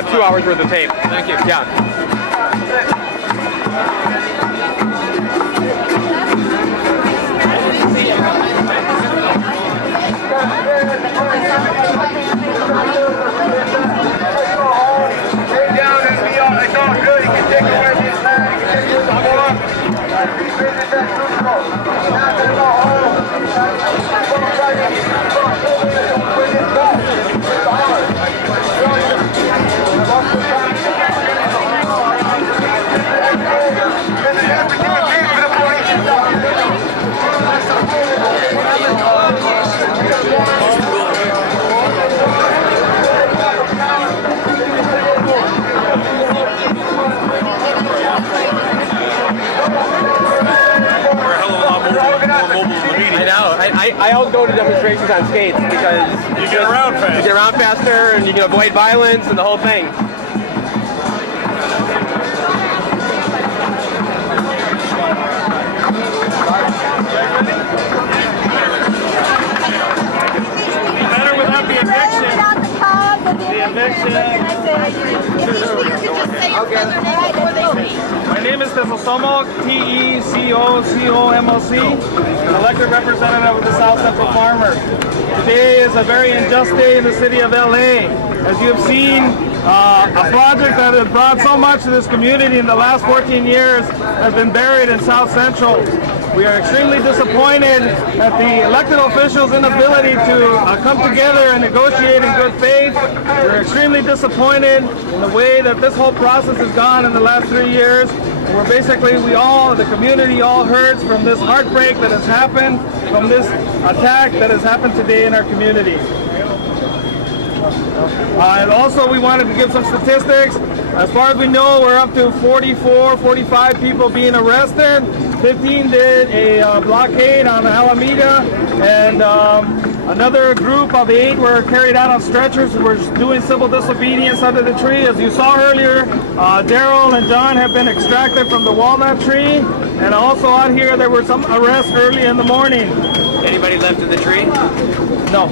I have 2 hours worth of tape. Thank you. Yeah. It's all good. You can take away this time. You can take some more. Visit that neutral. Not gonna go home. Bring it back. It's hard. I always go to demonstrations on skates because you get around fast. You get around faster and you can avoid violence and the whole thing. Better without the eviction. The eviction. My name is Tezozomoc, Tezozomoc, elected representative of the South Central Farmers. Today is a very unjust day in the city of LA. As you have seen, a project that has brought so much to this community in the last 14 years has been buried in South Central. We are extremely disappointed at the elected officials' inability to come together and negotiate in good faith. We're extremely disappointed in the way that this whole process has gone in the last 3 years. We're basically, the community all hurts from this heartbreak that has happened, from this attack that has happened today in our community. And also we wanted to give some statistics. As far as we know, we're up to 44, 45 people being arrested. 15 did a blockade on Alameda, and another group of 8 were carried out on stretchers who were doing civil disobedience under the tree. As you saw earlier, Daryl and John have been extracted from the walnut tree, and also out here there were some arrests early in the morning. Anybody left in the tree? No.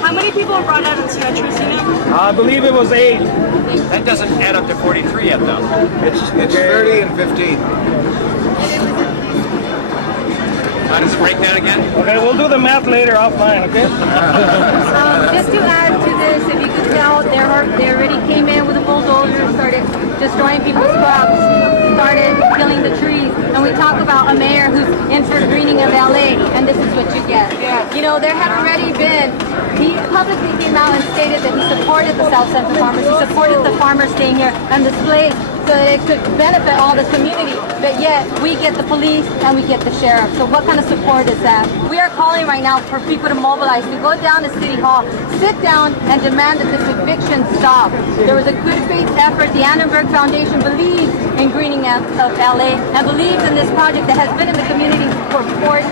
How many people were brought out on stretchers, you know? I believe it was 8. That doesn't add up to 43 yet, though. It's 30 and 15. How does it break down again? Okay, we'll do the math later offline, okay? Just to add to this, if you could tell, they already came in with a bulldozer, started destroying people's crops, started killing the trees, and we talk about a mayor who's in for greening of LA, and this is what you get. Yeah. You know, there had already been, he publicly came out and stated that he supported the South Central farmers, he supported the farmers staying here and displayed so that it could benefit all the community, but yet we get the police and we get the sheriff. So what kind of support is that? We are calling right now for people to mobilize, to go down to City Hall, sit down and demand that this eviction stop. There was a good faith effort. The Annenberg Foundation believes in greening of LA and believes in this project that has been in the community for 14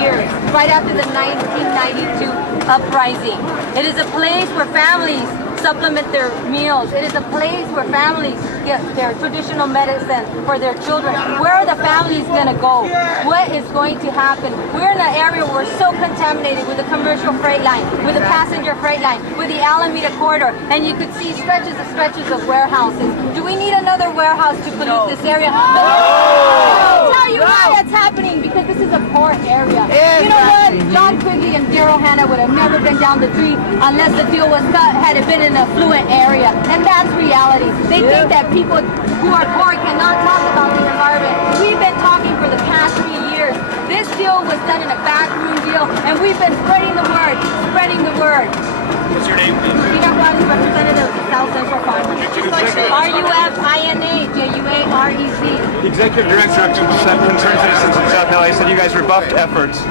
years, right after the 1992 uprising. It is a place where families supplement their meals. It is a place where families get their traditional medicine for their children. Where are the families going to go? What is going to happen? We're in an area where we're so contaminated with the commercial freight line, with the passenger freight line, with the Alameda corridor, and you could see stretches of warehouses. Do we need another warehouse to pollute this area? No! I'll tell you why that's happening, because this is a poor area. You know what? John Quigley and Daryl Hannah would have never been down the street unless the deal was cut had it been in an affluent area, and that's reality. They think that people who are poor cannot talk about the environment. We've been talking for the past 3 years. This deal was done in a backroom deal, and we've been spreading the word, What's your name, please? Rufina Juarez, representative of the South Central Farmers. RUFINAJUAREZ. The executive director of Concerned Citizens in South LA said you guys rebuffed efforts.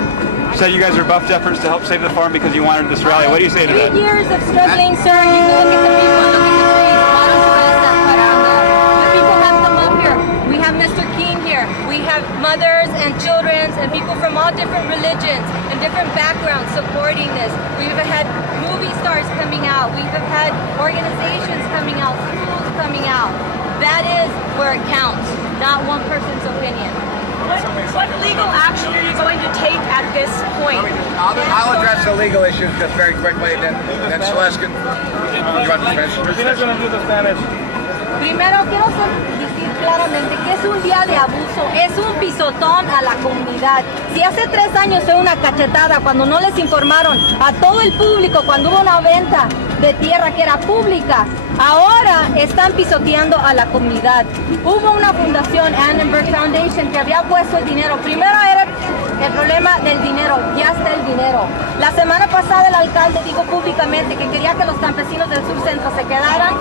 Said you guys rebuffed efforts to help save the farm because you wanted this rally. What do you say to that? 3 years of struggling, sir. You can look at the people, look at the trees. Why don't you ask that parada? The people have come up here. We have Mr. King here. We have mothers and children and people from all different religions and different backgrounds supporting this. We've had movie stars coming out. We've had organizations coming out, schools coming out. That is where it counts, not one person's opinion. What legal action are you going to take at this point? I'll address the legal issues just very quickly, and then Celeste can. You want to finish? Rufina's gonna do the Spanish. Primero quiero decir claramente que es un día de abuso, es un pisotón a la comunidad. Si hace 3 años fue una cachetada cuando no les informaron a todo el público cuando hubo una venta de tierra que era pública, ahora están pisoteando a la comunidad. Hubo una fundación, Annenberg Foundation, que había puesto el dinero. Primero era el problema del dinero, ya está el dinero. La semana pasada el alcalde dijo públicamente que quería que los campesinos del sur centro se quedaran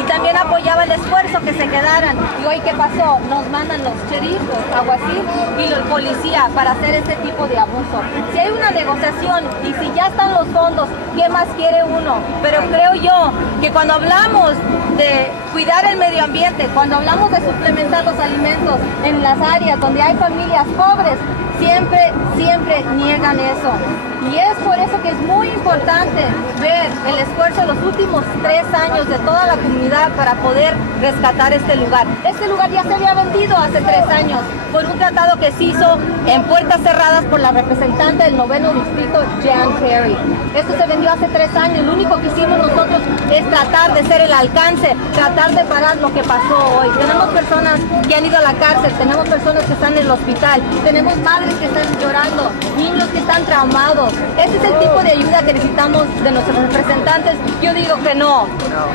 y también apoyaba el esfuerzo que se quedaran. Y hoy, ¿qué pasó? Nos mandan los sheriffs, alguacil y el policía para hacer este tipo de abuso. Si hay una negociación y si ya están los fondos, ¿qué más quiere uno? Pero creo yo que cuando hablamos de cuidar el medio ambiente, cuando hablamos de suplementar los alimentos en las áreas donde hay familias pobres, siempre niegan eso. Y es por eso que es muy importante ver el esfuerzo de los últimos 3 años de toda la comunidad para poder rescatar este lugar. Este lugar ya se había vendido hace 3 años por un tratado que se hizo en puertas cerradas por la representante del 9º distrito, Jan Perry. Esto se vendió hace 3 años. Lo único que hicimos nosotros es tratar de ser el alcance, tratar de parar lo que pasó hoy. Tenemos personas que han ido a la cárcel, tenemos personas que están en el hospital, tenemos madres que están llorando, niños que están traumados. Ese es el tipo de ayuda que necesitamos de nuestros representantes. Yo digo que no.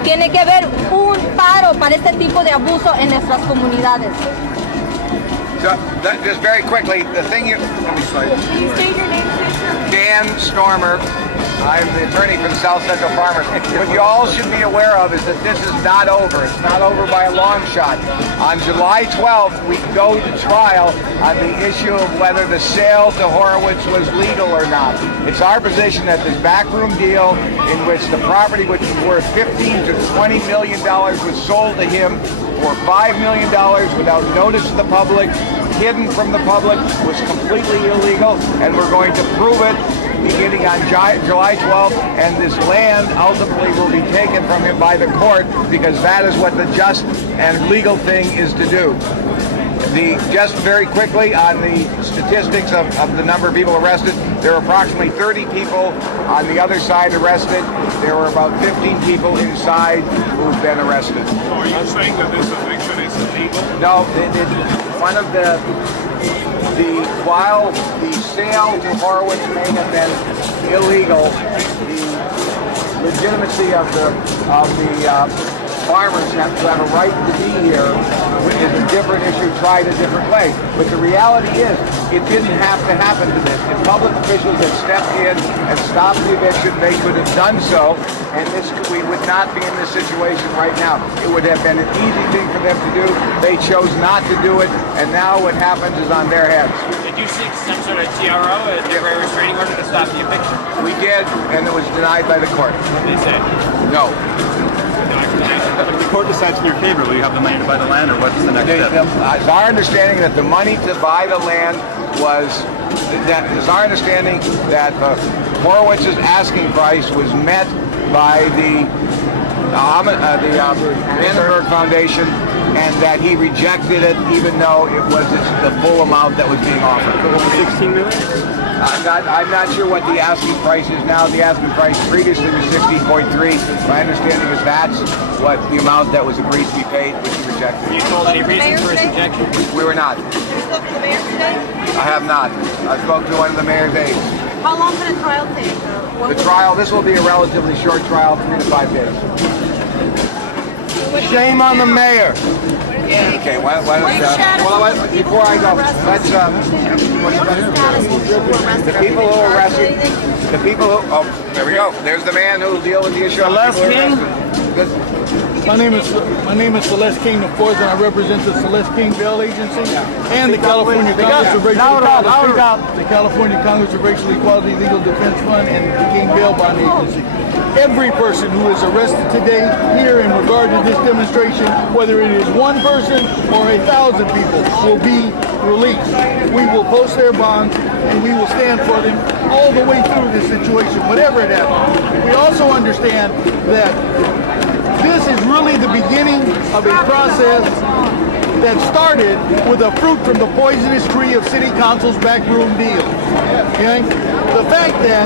Tiene que haber un paro para este tipo de abuso en nuestras comunidades. So, just very quickly, the thing you. Let me slide. Can you state your name, please? Dan Stormer. I'm the attorney for the South Central Farmers. What you all should be aware of is that this is not over. It's not over by a long shot. On July 12th, we go to trial on the issue of whether the sale to Horowitz was legal or not. It's our position that this backroom deal in which the property, which was worth $15 to $20 million, was sold to him for $5 million without notice to the public, hidden from the public, was completely illegal, and we're going to prove it beginning on July 12th, and this land ultimately will be taken from him by the court because that is what the just and legal thing is to do. Just very quickly on the statistics of the number of people arrested, there were approximately 30 people on the other side arrested. There were about 15 people inside who've been arrested. So are you saying that this eviction is illegal? No, one of while the sale to Horowitz may have been illegal, the legitimacy of the farmers have to have a right to be here is a different issue, tried a different way. But the reality is, it didn't have to happen to this. If public officials had stepped in and stopped the eviction, they could have done so, and we would not be in this situation right now. It would have been an easy thing for them to do. They chose not to do it, and now what happens is on their heads. Did you seek some sort of TRO, a temporary restraining order, to stop the eviction? We did, and it was denied by the court. What did they say? No. If the court decides in your favor, will you have the money to buy the land, or what's the next step? It's our understanding that the money to buy the land it's our understanding that Horowitz's asking price was met by the Annenberg Foundation, and that he rejected it even though it was the full amount that was being offered. 16 million? I'm not sure what the asking price is now. The asking price previously was 16.3. My understanding is that's what the amount that was agreed to be paid, which he rejected. Were you told any reason for his rejection? We were not. Have you spoken to the mayor today? I have not. I spoke to one of the mayor's aides. How long can a trial take? The trial, this will be a relatively short trial, 3 to 5 days. Shame on the mayor. Okay, why don't before I go, let's, the people who arrested, there we go. There's the man who will deal with the issue of Celeste people King? arrested. My name is Celeste King IV, and I represent the Celeste King Bail Agency and the California Congress of Racial Equality, the California Congress of Racial Equality Legal Defense Fund, and the King Bail Bond Agency. Every person who is arrested today here in regard to this demonstration, whether it is one person or 1,000 people, will be released. We will post their bonds, and we will stand for them all the way through this situation, whatever it happens. We also understand that this is really the beginning of a process that started with a fruit from the poisonous tree of city council's backroom deals. Okay? The fact that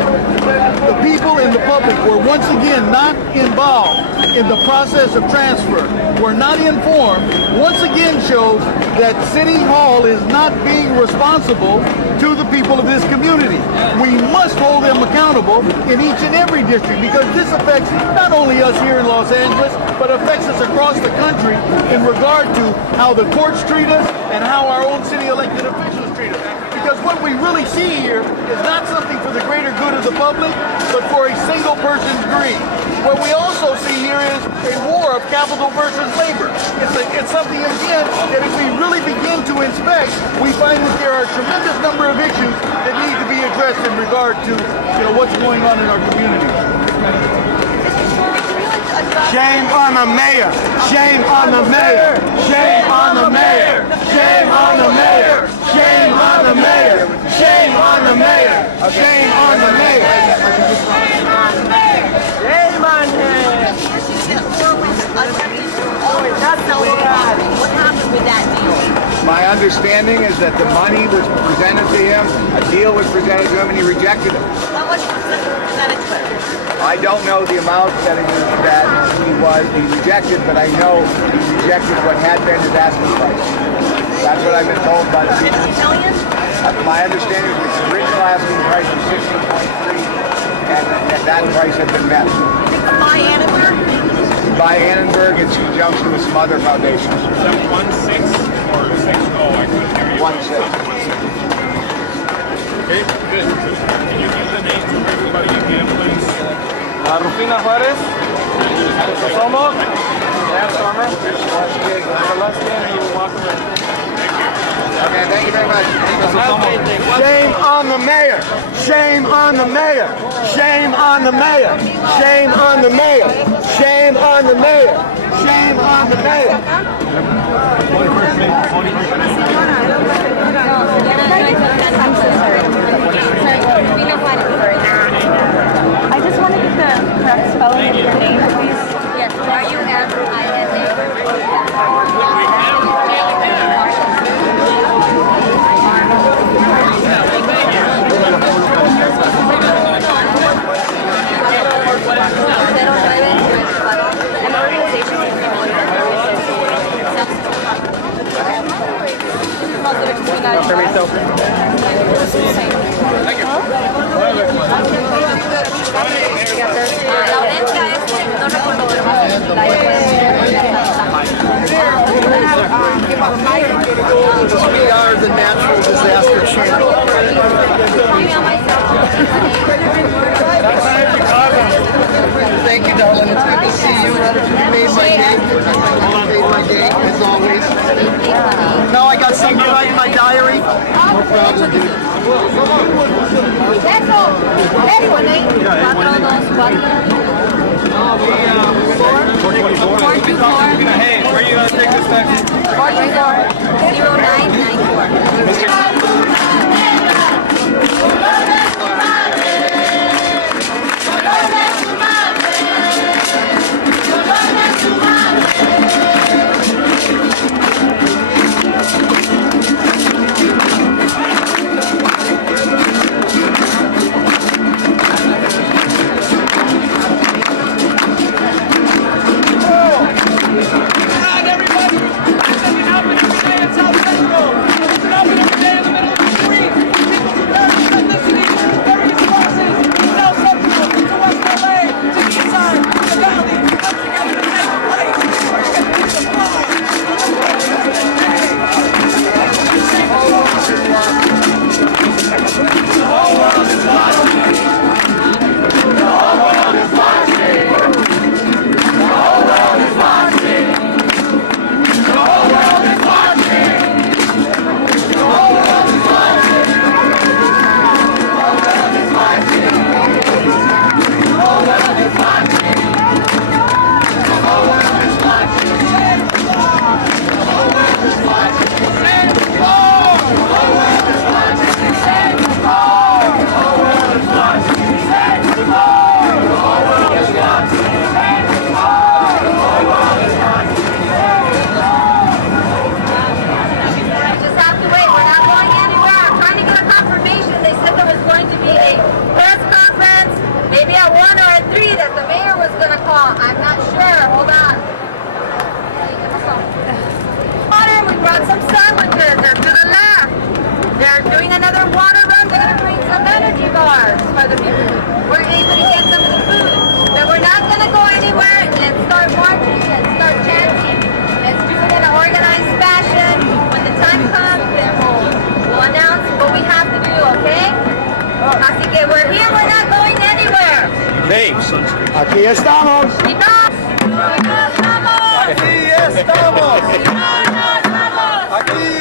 the people and the public were once again not involved in the process of transfer, were not informed, once again shows that City Hall is not being responsible to the people of this community. We must hold them accountable in each and every district, because this affects not only us here in Los Angeles, but affects us across the country in regard to how the courts treat us and how our own city elected officials treat us. Because what we really see here is not something for the greater good of the public, but for a single person's greed. What we also see here is a war of capital versus labor. It's something, again, that if we really begin to inspect, we find that there are a tremendous number of issues that need to be addressed in regard to what's going on in our community. Shame on the mayor! Shame on the mayor! Shame on the mayor! Shame on the mayor! Shame on the mayor! Shame on the mayor! Shame on the mayor! Shame on him! What happened with that deal? My understanding is that the money was presented to him, a deal was presented to him, and he rejected it. How much percentage was it? I don't know the amount that he rejected, but I know he rejected what had been his asking price. That's what I've been told by the people. $50 million? My understanding is his original asking price was 16.3, and that price had been met. By Annenberg? By Annenberg in conjunction with some other foundations. Is that 1-6 or 6? Oh, I couldn't hear you. 1-6. Okay, good. Can you give the names of everybody again, please? Rufina Juarez, Tezozomoc, Stormer, Celeste, you walk away. Okay, thank you very much. Shame on the mayor! Shame on the mayor! Shame on the mayor! Shame on the mayor! Shame on the mayor! Shame on the mayor! I just want to get the correct spelling of your name, please. Yes, We are the natural disaster channel. Thank you, darling. It's good to see you. You made my day. You made my day, as always. Now I got something to write in my diary. No problem, dude. That's all. Everyone, eh? 424. Hey, where are you going to take this next? 0994. Everybody! It's an open day in South Central! It's an open day in the They're doing another water run. They're going to bring some energy bars for the people. We're able to get some of the food. But we're not going to go anywhere. Let's start marching. Let's start chanting. Let's do it in an organized fashion. When the time comes, then we'll announce what we have to do, okay? Así que we're here. We're not going anywhere. Hey, Aquí estamos. Y no estamos. Aquí estamos. No estamos. Aquí